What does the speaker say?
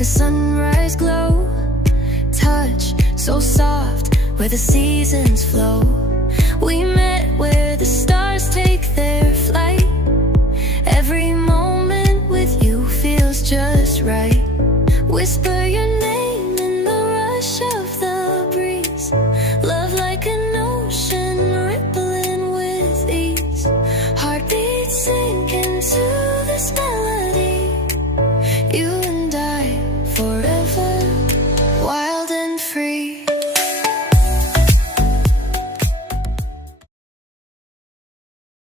like a sunrise glow. Touch so soft where the seasons flow. We met where the stars take their flight. Every moment with you feels just right. Whisper